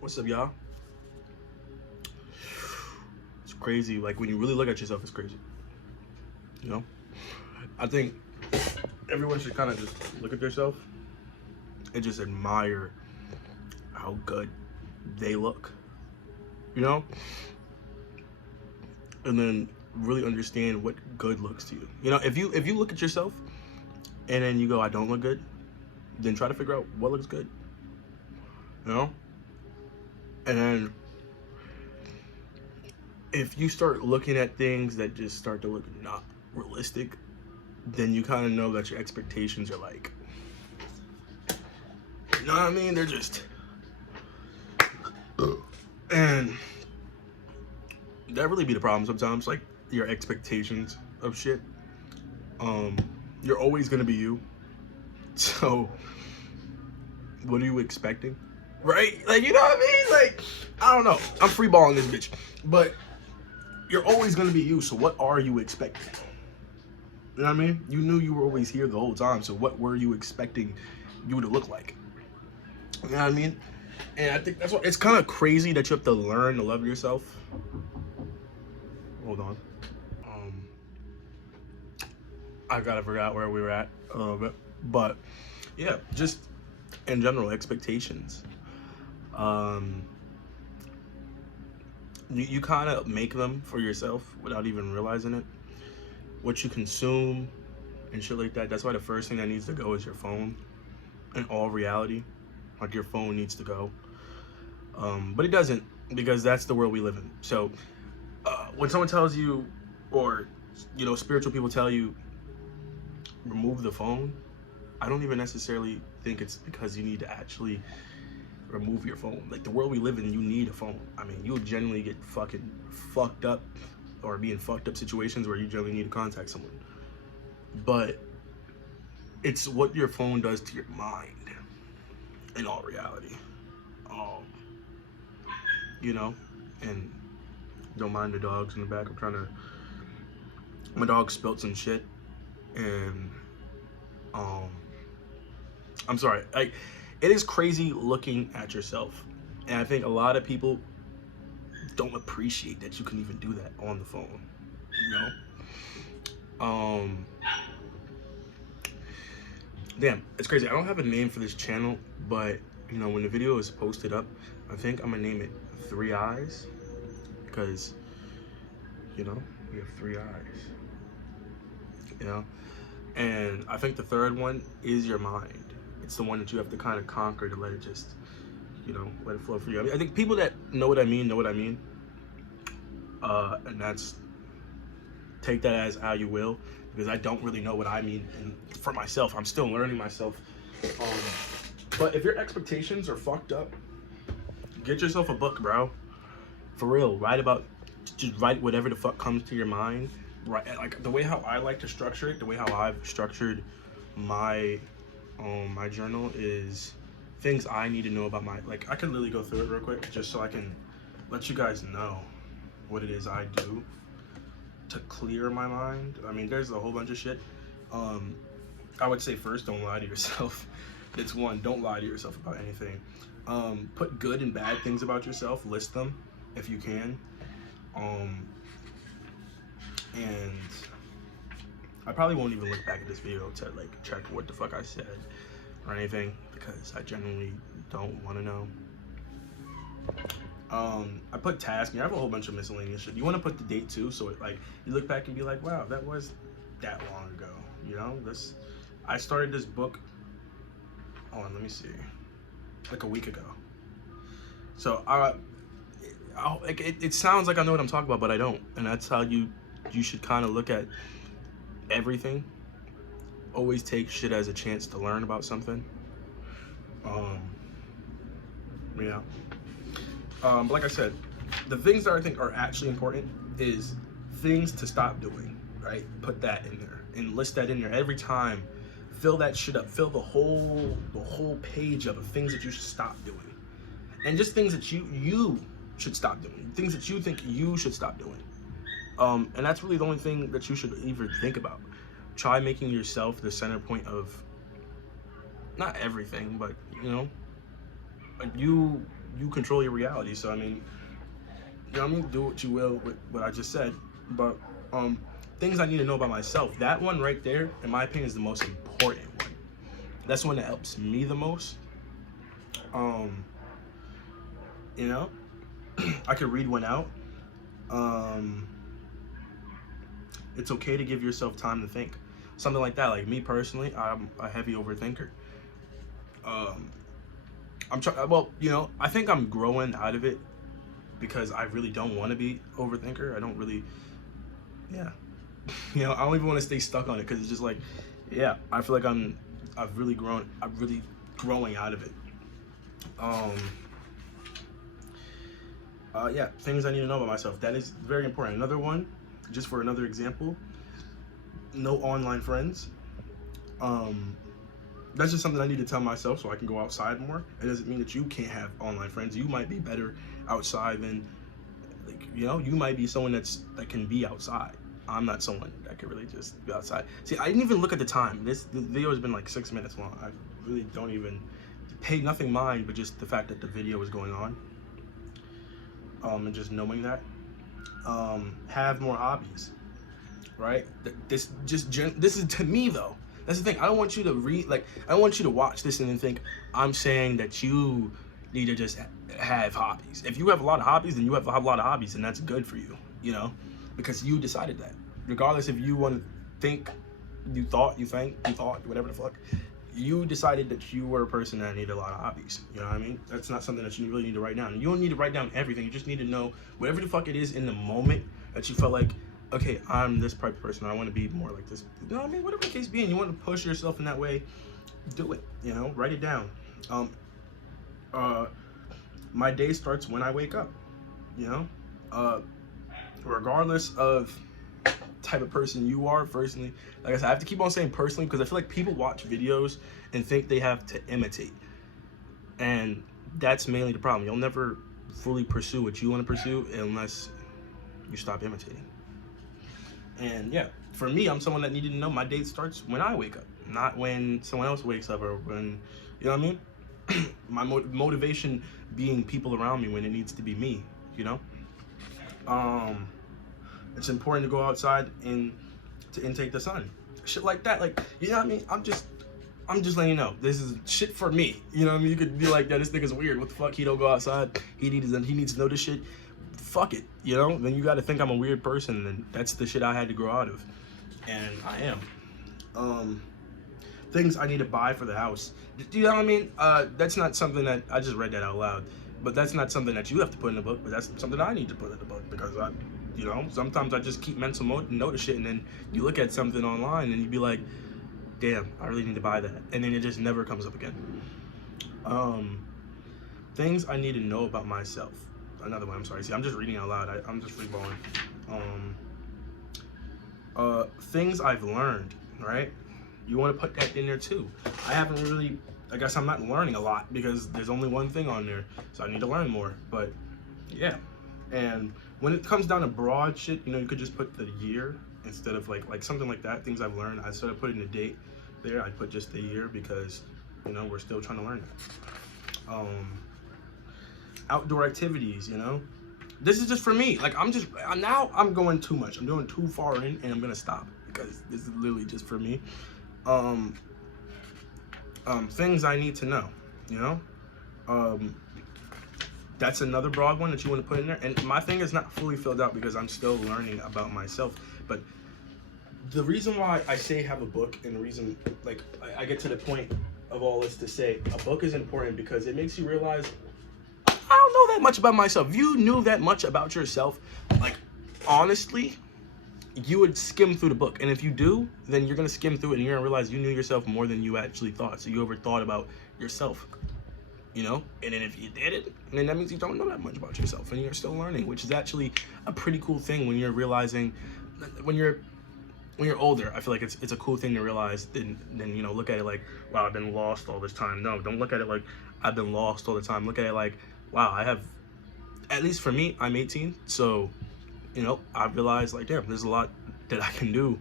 What's up, y'all? It's crazy. Like, when you really look at yourself, it's crazy. You know? I think everyone should kind of just look at themselves and just admire how good they look. You know? And then really understand what good looks to you. You know, if you look at yourself and then you go, I don't look good, then try to figure out what looks good. You know? And then if you start looking at things that just start to look not realistic, then you kind of know that your expectations are like, you know what I mean? They're just, and that really be the problem sometimes, like your expectations of shit. You're always gonna be you. So what are you expecting? Right? Like, you know what I mean? Like, I don't know. I'm freeballing this bitch. But you're always gonna be you, so what are you expecting? You know what I mean? You knew you were always here the whole time, so what were you expecting you to look like? You know what I mean? And I think that's what, it's kind of crazy that you have to learn to love yourself. Hold on. I gotta forgot where we were at a little bit. But yeah, just in general, expectations. You kind of make them for yourself without even realizing it. What you consume and shit like that. That's why the first thing that needs to go is your phone. In all reality, like, your phone needs to go. But it doesn't, because that's the world we live in. So when someone tells you, or you know, spiritual people tell you, remove the phone, I don't even necessarily think it's because you need to actually remove your phone. Like, the world we live in, you need a phone. I mean, you'll generally get fucking fucked up or be in fucked up situations where you generally need to contact someone. But it's what your phone does to your mind in all reality. You know, and don't mind the dogs in the back. My dog spilled some shit, and I'm sorry. It is crazy looking at yourself, and I think a lot of people don't appreciate that you can even do that on the phone. You know, damn, it's crazy. I don't have a name for this channel, but you know, when the video is posted up, I think I'm gonna name it 3 Eyes, because you know, we have 3 eyes. You know, and I think the third one is your mind. It's the one that you have to kind of conquer to let it just, you know, let it flow for you. I mean, I think people that know what I mean know what I mean, and that's, take that as how you will, because I don't really know what I mean, and for myself, I'm still learning myself. But if your expectations are fucked up, get yourself a book, bro. For real, just write whatever the fuck comes to your mind. Right, like the way how I like to structure it, the way how I've structured my my journal is things I need to know about my, like, I can literally go through it real quick just so I can let you guys know what it is I do to clear my mind. I mean, there's a whole bunch of shit. I would say first, don't lie to yourself. It's one, don't lie to yourself about anything. Put good and bad things about yourself, list them if you can. And I probably won't even look back at this video to like check what the fuck I said or anything, because I genuinely don't want to know. I put tasks. I have a whole bunch of miscellaneous shit. You want to put the date too, so it, like, you look back and be like, wow, that was that long ago. You know, I started this book, hold on, let me see, like a week ago. So it sounds like I know what I'm talking about, but I don't. And that's how you should kind of look at everything. Always take shit as a chance to learn about something. Yeah. But like I said, the things that I think are actually important is things to stop doing, right? Put that in there and list that in there every time. Fill that shit up. Fill the whole page up of things that you should stop doing, and just things that you should stop doing. Things that you think you should stop doing. And that's really the only thing that you should even think about. Try making yourself the center point of not everything, but you know, like, you you control your reality. So I mean, you know what I mean? Do what you will with what I just said. But things I need to know about myself. That one right there, in my opinion, is the most important one. That's the one that helps me the most. You know, I could read one out. It's okay to give yourself time to think. Something like that. Like me personally, I'm a heavy overthinker. I'm trying. Well, you know, I think I'm growing out of it because I really don't want to be overthinker. I don't really, yeah. You know, I don't even want to stay stuck on it because it's just like, yeah, I feel like I've really growing out of it. Yeah, things I need to know about myself. That is very important. Another one, just for another example, no online friends. That's just something I need to tell myself so I can go outside more. It doesn't mean that you can't have online friends. You might be better outside than, like, you know, you might be someone that can be outside. I'm not someone that can really just be outside. See, I didn't even look at the time. This video has been like 6 minutes long. I really don't even pay nothing mind, but just the fact that the video is going on. And just knowing that. Have more hobbies, right? This is to me though. That's the thing. I don't want you to I don't want you to watch this and then think I'm saying that you need to just have hobbies. If you have a lot of hobbies, then you have a lot of hobbies, and that's good for you, you know, because you decided that. Regardless if you want to think, whatever the fuck, you decided that you were a person that needed a lot of hobbies. You know what I mean? That's not something that you really need to write down. And you don't need to write down everything. You just need to know whatever the fuck it is in the moment that you felt like, okay, I'm this type of person. I want to be more like this. You know what I mean? Whatever the case being, you want to push yourself in that way, do it. You know, write it down. My day starts when I wake up. You know, regardless of type of person you are, personally, like I said, I have to keep on saying personally because I feel like people watch videos and think they have to imitate, and that's mainly the problem. You'll never fully pursue what you want to pursue unless you stop imitating. And yeah, for me, I'm someone that needed to know my day starts when I wake up, not when someone else wakes up or when, you know what I mean? My motivation being people around me when it needs to be me, you know? It's important to go outside and to intake the sun. Shit like that, like, you know what I mean? I'm just letting you know, this is shit for me. You know what I mean? You could be like, yeah, this nigga's weird. What the fuck? He don't go outside. He needs to know this shit. Fuck it, you know? Then you gotta think I'm a weird person, and that's the shit I had to grow out of. And I am. Things I need to buy for the house. Do you know what I mean? That's not something that, I just read that out loud, but that's not something that you have to put in the book, but that's something I need to put in the book because you know, sometimes I just keep mental note of shit, and then you look at something online and you be like, damn, I really need to buy that. And then it just never comes up again. Things I need to know about myself. Another one, I'm sorry. See, I'm just reading out loud. I'm just freeballing. Things I've learned, right? You want to put that in there too. I haven't really, I guess I'm not learning a lot because there's only one thing on there. So I need to learn more. But yeah. And when it comes down to broad shit, you know, you could just put the year instead of like something like that. Things I've learned. I sort of put in the date there. I put just the year because, you know, we're still trying to learn that. Outdoor activities, you know. This is just for me. Like now I'm going too much. I'm doing too far in, and I'm gonna stop because this is literally just for me. Things I need to know, you know. That's another broad one that you want to put in there. And my thing is not fully filled out because I'm still learning about myself. But the reason why I say have a book, and the reason like I get to the point of all this to say a book is important because it makes you realize I don't know that much about myself. If you knew that much about yourself, like honestly, you would skim through the book. And if you do, then you're gonna skim through it and you're gonna realize you knew yourself more than you actually thought. So you overthought about yourself, you know? And then if you did it, then that means you don't know that much about yourself and you're still learning, which is actually a pretty cool thing when you're realizing, when you're older. I feel like it's a cool thing to realize. Then you know, look at it like, wow, I've been lost all this time. No, don't look at it like I've been lost all the time. Look at it like, wow, I have, at least for me, I'm 18, so, you know, I realized like, damn, there's a lot that I can do